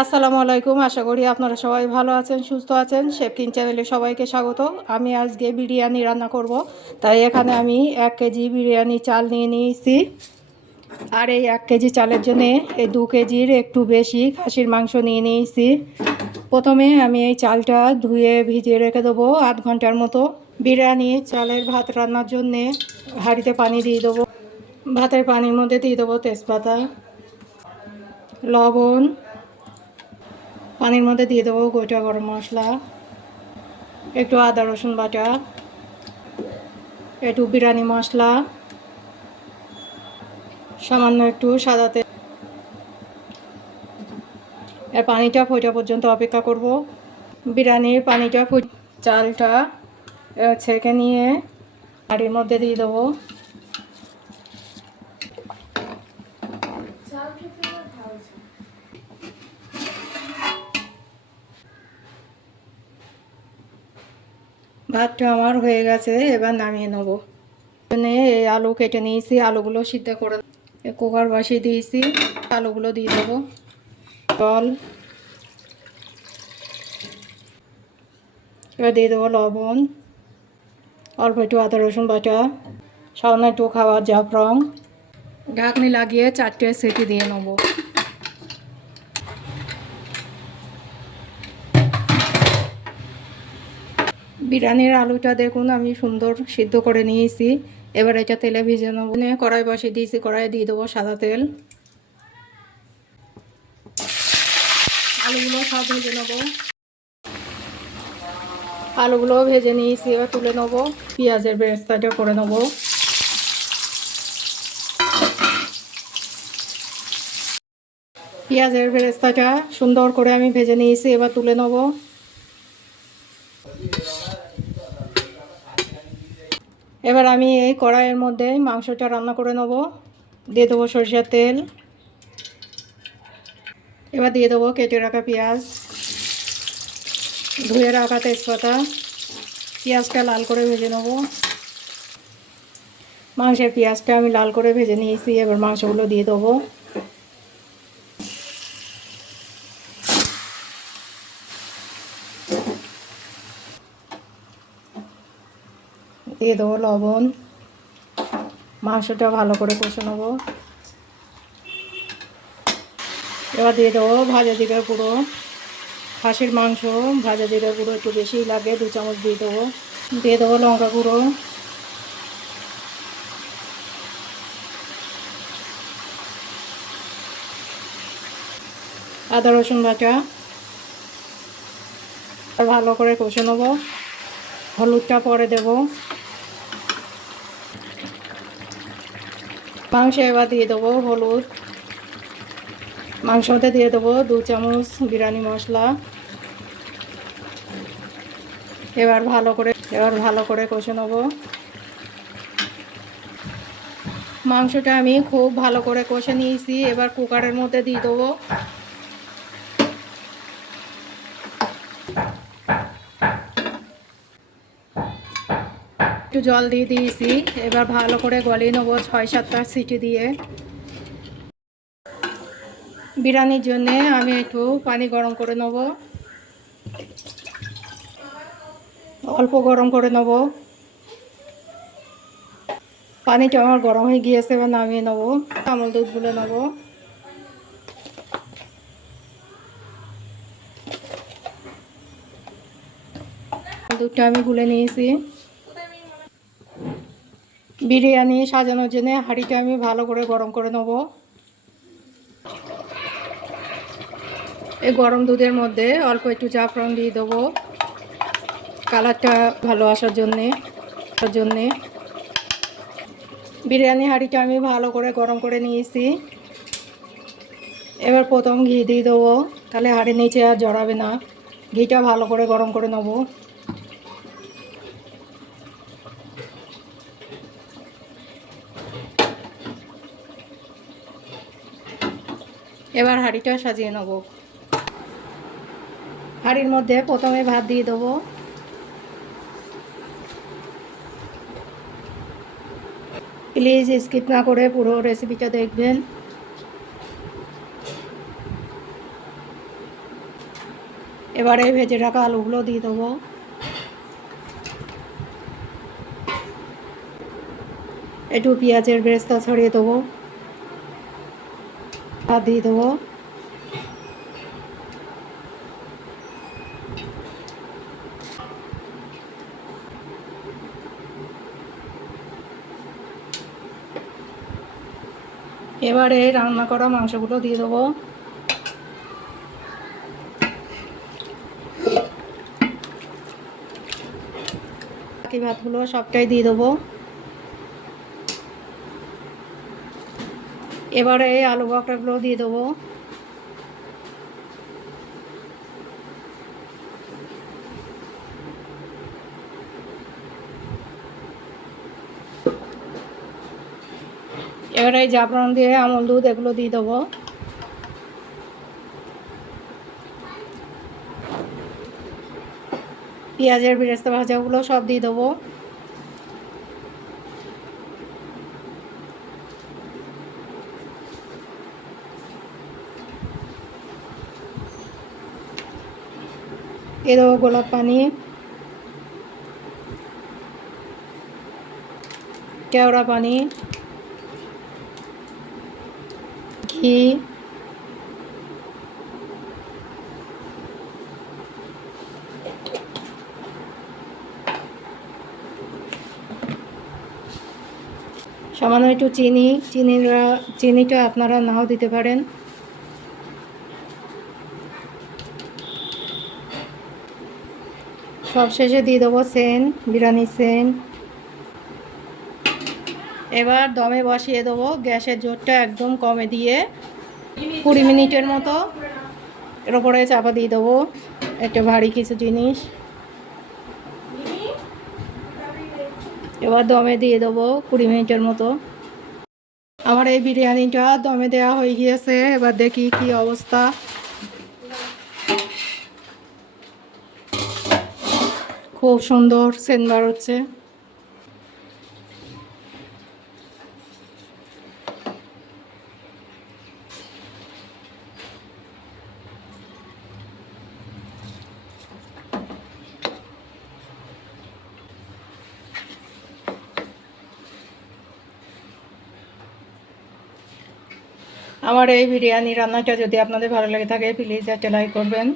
আসসালামু আলাইকুম। আশা করি আপনারা সবাই ভালো আছেন, সুস্থ আছেন। শেফকিন চ্যানেলে সবাইকে স্বাগত। আমি আজকে বিরিয়ানি রান্না করব, তাই এখানে আমি 1 কেজি বিরিয়ানি চাল নিয়ে নিয়েছি। আর এই 1 কেজি চালের জন্য এই 2 কেজির একটু বেশি খাসির মাংস নিয়ে নিয়েছি। প্রথমে আমি এই চালটা ধুয়ে ভিজিয়ে রেখে দেবো আধ ঘন্টার মতো। বিরিয়ানি চালের ভাত রান্নার জন্যে হাঁড়িতে পানি দিয়ে দেবো। ভাতের পানির মধ্যে দিয়ে দেবো তেজপাতা, লবণ, পানির মধ্যে দিয়ে দেবো গোটা গরম মশলা, একটু আদা রসুন বাটা, একটু বিরিয়ানি মশলা, সামান্য একটু সাদা তেল। এর পানিটা ফোটা পর্যন্ত অপেক্ষা করব। বিরিয়ানির পানিটা চালটা ছেঁকে নিয়ে হাঁড়ির মধ্যে দিয়ে দেবো। ভাতটা আমার হয়ে গেছে, এবার নামিয়ে নেব। এই আলু কেটে নিয়েছি, আলুগুলো সিদ্ধ করে কুকার বসিয়ে দিয়েছি। আলুগুলো দিয়ে দেবো, জল, এবার দিয়ে দেবো লবণ, অল্প একটু আদা রসুন বাটা, সামান্য একটু খাবার জাফরান। ঢাকনি লাগিয়ে 4টে সিটি দিয়ে নেব। বিরিয়ানির আলুটা দেখুন আমি সুন্দর সিদ্ধ করে নিয়েছি। এবার এটা তেলে ভেজে নেব। কড়াই বসিয়ে দিয়েছি, কড়াই দিয়ে দেবো সাদা তেল। আলুগুলো সব ভেজে নেব। আলুগুলো ভেজে নিয়েছি, এবার তুলে নেব। পেঁয়াজের বেরেস্তাটা করে নেব। পেঁয়াজের বেরেস্তাটা সুন্দর করে আমি ভেজে নিয়েছি, এবার তুলে নেব। এবার আমি এই কড়াইয়ের মধ্যে মাংসটা রান্না করে নেব। দিয়ে দেবো সরষের তেল, এবার দিয়ে দেবো কেটে রাখা পেঁয়াজ, ধুয়ে রাখা তেজপাতা। পেঁয়াজটা লাল করে ভেজে নেব। মাংসের পেঁয়াজটা আমি লাল করে ভেজে নিয়েছি, এবার মাংসগুলো দিয়ে দেবো। দিয়ে দেবো লবণ, মাংসটা ভালো করে কষে নেব। এবার দিয়ে দেবো ভাজা জিরার গুঁড়ো। খাসির মাংস ভাজা জিরার গুঁড়ো একটু বেশিই লাগে, 2 চামচ দিয়ে দেবো। দিয়ে দেবো লঙ্কা গুঁড়ো, আদা রসুন বাটা, আর ভালো করে কষে নেব। হলুদটা পরে দেব। মাংস এবার দিয়ে দেবো হলুদ। মাংসতে দিয়ে দেবো 2 চামচ বিরিয়ানি মশলা। এবার ভালো করে কষে নেব। মাংসটা আমি খুব ভালো করে কষে নিয়েছি, এবার কুকারের মধ্যে দিয়ে দেবো। একটু জল দিয়ে দিয়েছি, এবার ভালো করে গলিয়ে নেবো 6-7টা সিটি দিয়ে। বিরিয়ানির জন্য আমি একটু পানি গরম করে নেব, অল্প গরম করে নেব। পানিটা আমার গরম হয়ে গিয়েছে, এবার নামিয়ে নেব। আমল দুধ গুলে নেব। দুধটা আমি গুলে নিয়েছি। বিরিয়ানি সাজানোর জন্য হাঁড়িটা আমি ভালো করে গরম করে নেব। এই গরম দুধের মধ্যে অল্প একটু জাফরান দিয়ে দেবো, কালারটা ভালো আসার জন্যে। বিরিয়ানি হাঁড়িটা আমি ভালো করে গরম করে নিয়েছি। এবার প্রথম ঘি দিয়ে দেবো, তাহলে হাঁড়ির নিচে আর জড়াবে না। ঘিটা ভালো করে গরম করে নেব। এবার হাঁড়িটা সাজিয়ে নেব। হাঁড়ির মধ্যে প্রথমে ভাত দিয়ে দেবো। প্লিজ স্কিপ না করে পুরো রেসিপিটা দেখবেন। এবারে ভেজে রাখা আলুগুলো দিয়ে দেবো। একটু পেঁয়াজের বেরেস্তা ছড়িয়ে দেবো আর দিয়ে দেবো। এবারে রান্না করা মাংসগুলো দিয়ে দেবো। বাকি ভাতগুলো সবটাই দিয়ে দেবো। এবারে আলু বখরাগুলো দিয়ে দেবো। এবারে এই জাফরান দিয়ে আমল দুধ এগুলো দিয়ে দেবো। পেঁয়াজের বেরেস্তা ভাজাগুলো সব দিয়ে দেবো। এ দেবো গোলাপ পানি, কেওড়া পানি, ঘি, সামান্য একটু চিনিটা আপনারা নাও দিতে পারেন। সবশেষে দিয়ে দেবো বিরিয়ানি সেন্ট। এবার দমে বসিয়ে দেবো। গ্যাসের জোরটা একদম কমে দিয়ে 20 মিনিটের মতো এর উপরে চাপা দিয়ে দেবো। একটা ভারী কিছু জিনিস। এবার দমে দিয়ে দেবো 20 মিনিটের মতো। আমার এই বিরিয়ানিটা দমে দেওয়া হয়ে গিয়েছে। এবার দেখি কি অবস্থা। খুব সুন্দর সেন্ট বার হচ্ছে। আমার এই বিরিয়ানি রান্নাটা যদি আপনাদের ভালো লেগে থাকে প্লিজ একটা লাইক করবেন।